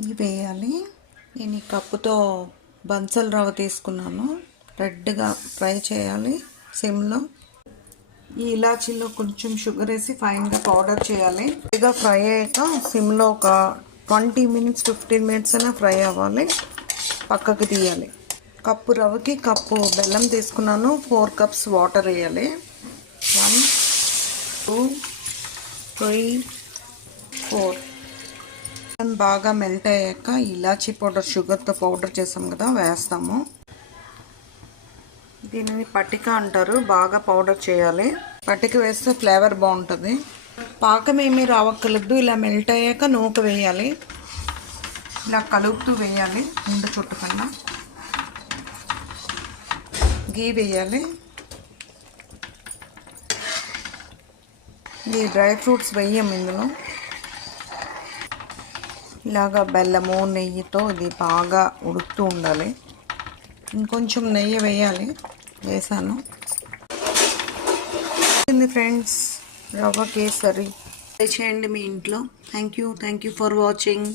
ఇవి వేయాలి. నేను ఈ కప్పుతో బన్సల్ రవ్వ తీసుకున్నాను. రెడ్గా ఫ్రై చేయాలి సిమ్లో. ఈ ఇలాచీలో కొంచెం షుగర్ వేసి ఫైన్గా పౌడర్ చేయాలి. రెడ్గా ఫ్రై అయ్యాక సిమ్లో ఒక 20 మినిట్స్ 15 మినిట్స్ అయినా ఫ్రై అవ్వాలి. పక్కకి తీయాలి. కప్పు రవ్వకి కప్పు బెల్లం తీసుకున్నాను. 4 కప్స్ వాటర్ వేయాలి. 1 2 3 4. బాగా మెల్ట్ అయ్యాక ఇలాచీ పౌడర్ షుగర్తో పౌడర్ చేసాం కదా వేస్తాము. దీనిని పట్టిక అంటారు. బాగా పౌడర్ చేయాలి. పట్టిక వేస్తే ఫ్లేవర్ బాగుంటుంది. పాకం ఏమీ రావక్కర్లేదు. ఇలా మెల్ట్ అయ్యాక నూక వేయాలి. ఇలా కలుపుతూ వేయాలి. ఉండ చుట్టుకన్నా గీ వేయాలి. ఈ డ్రై ఫ్రూట్స్ వేయం ఇందులో. ఇలాగా బెల్లము నెయ్యితో ఇది బాగా ఉడుకుతూ ఉండాలి. ఇంకొంచెం నెయ్యి వేయాలి. వేసాను. ఫ్రెండ్స్, రవ్వ కేసరి ట్రై చేయండి మీ ఇంట్లో. Thank you for watching.